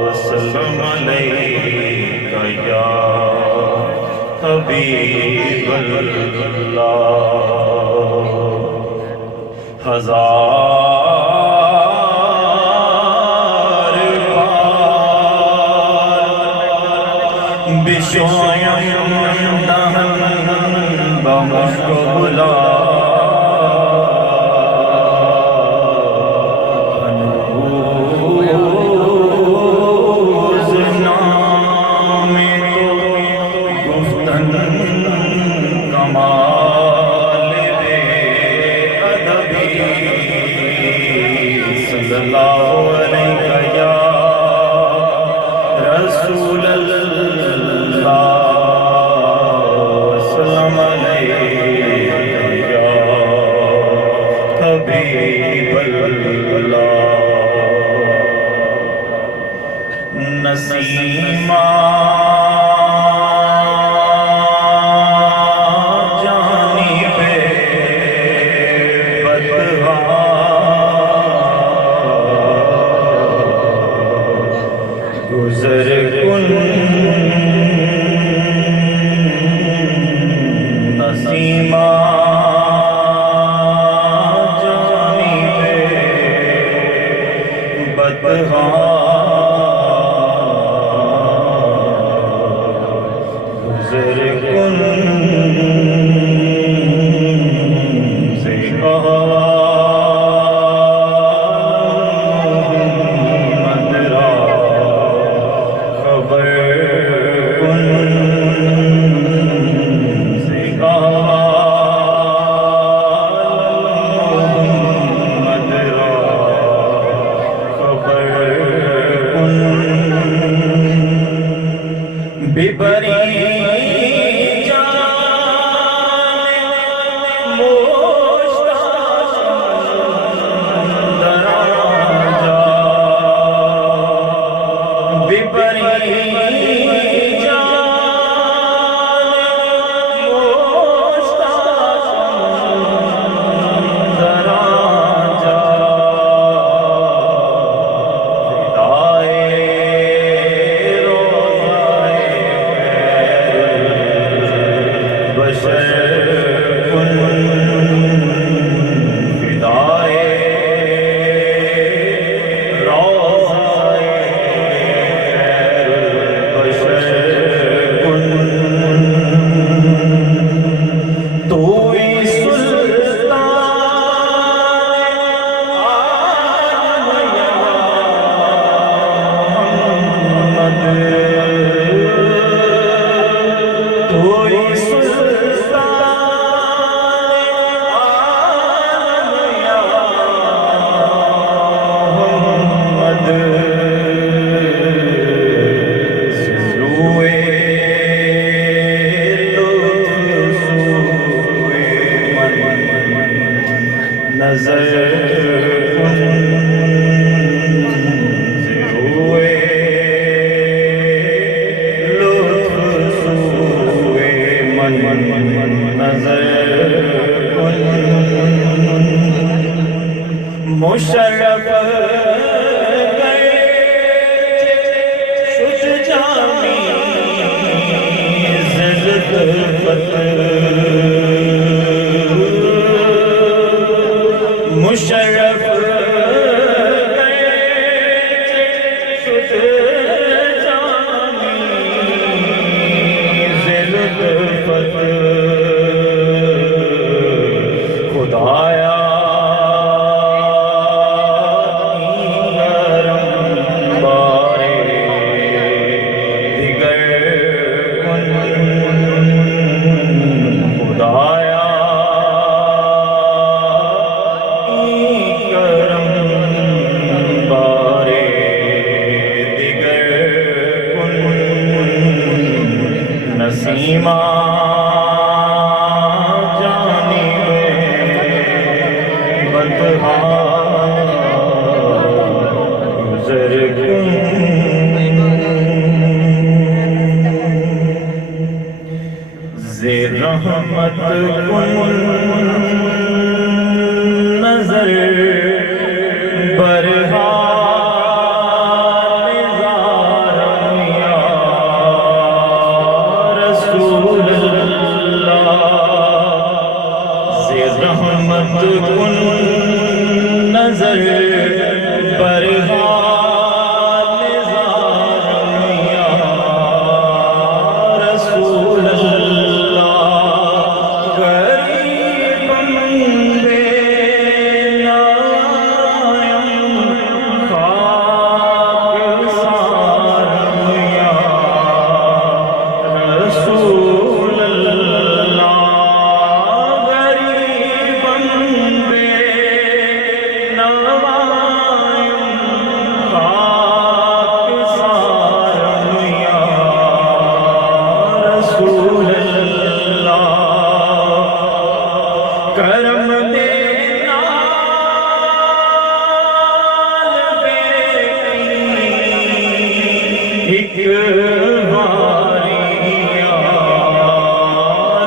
وسلم علیک یا حبیب اللہ ہزار بار بشویم دہن بمشک بلا نسیمہ جانب بدہا گزر کن نسیمہ جانب بدہا مشرف گئے شد جامی زلد مشرف گئے شد جامی زلد خدایا نسیمہ جانب بدہا گزر کن ز رحمت کن نظر برحال زارم یا رسول اللہ سے رحمت کن نظر برحال زارم یا رسول اللہ غریبم بے نایم خاک سارم یا رسول اللہ غریبم بے نوایم خاک سارم یا رسول اللہ کرم دینا ایک باری یا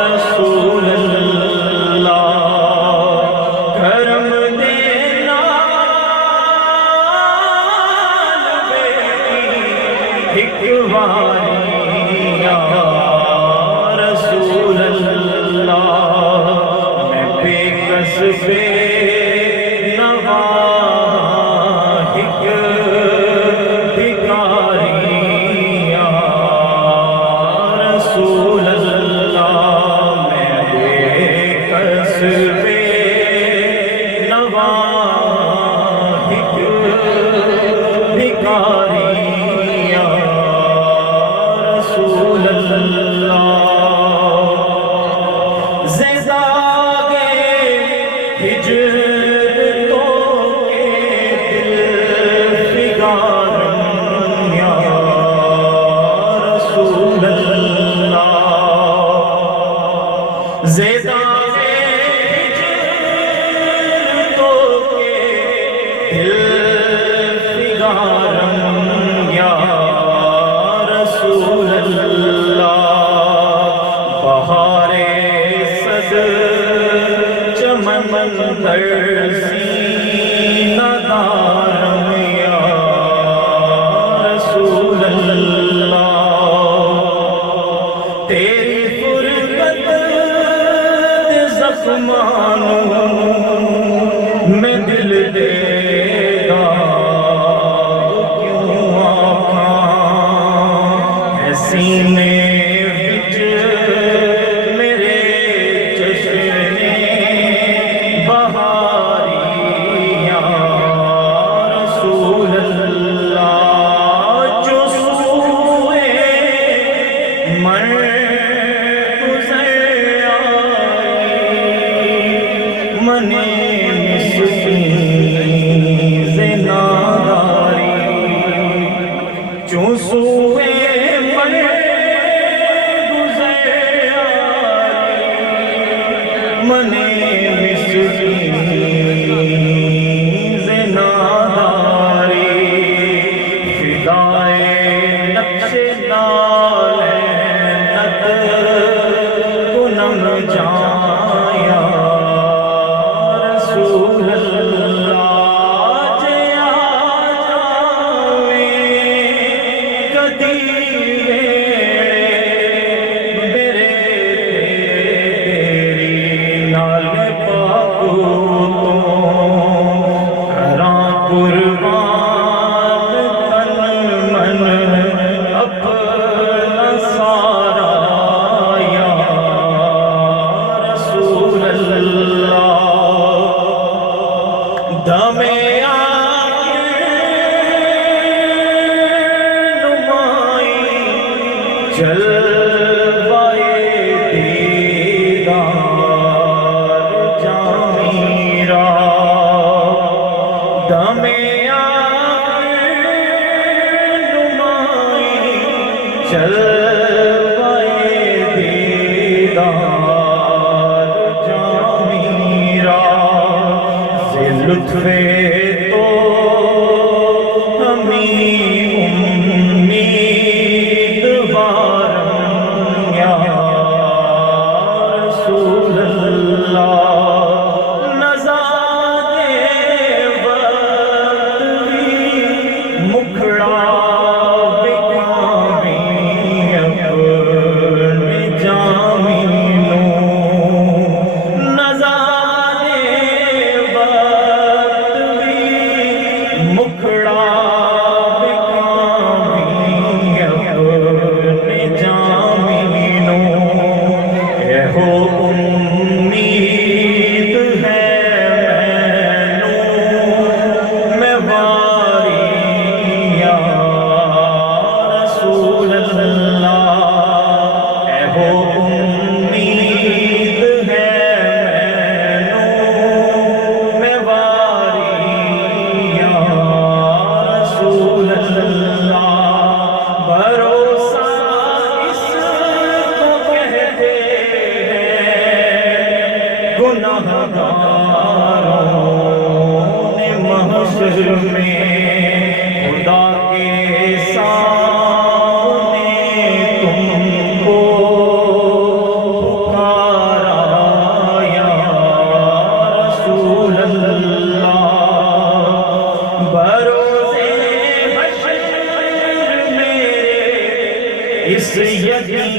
رسول اللہ کرم دینا ایک باری یا رسول اللہ میں بے کس بے نواز ایک بھکاری یا رسول اللہ میں بے کس بے نواز ایک بھکاری یا رسول اللہ زیزاگے ہجر تو کے دل فگارم یا رسول اللہ زیزاگے ہجر تو کے دل فگارم یا رسول اللہ بہار صد چمن در سینہ دارم یا رسول اللہ تیری فرقت زخمانوں میں دل دے گا کیوں آنکھاں ہے سینے وچ میرے جشن بہاری یا رسول اللہ جو سوئے من گزر آئی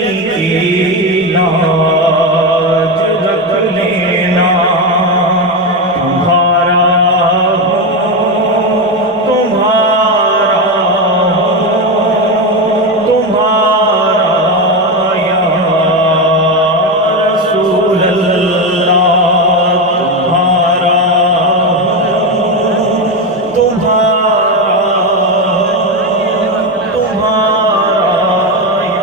سکینہ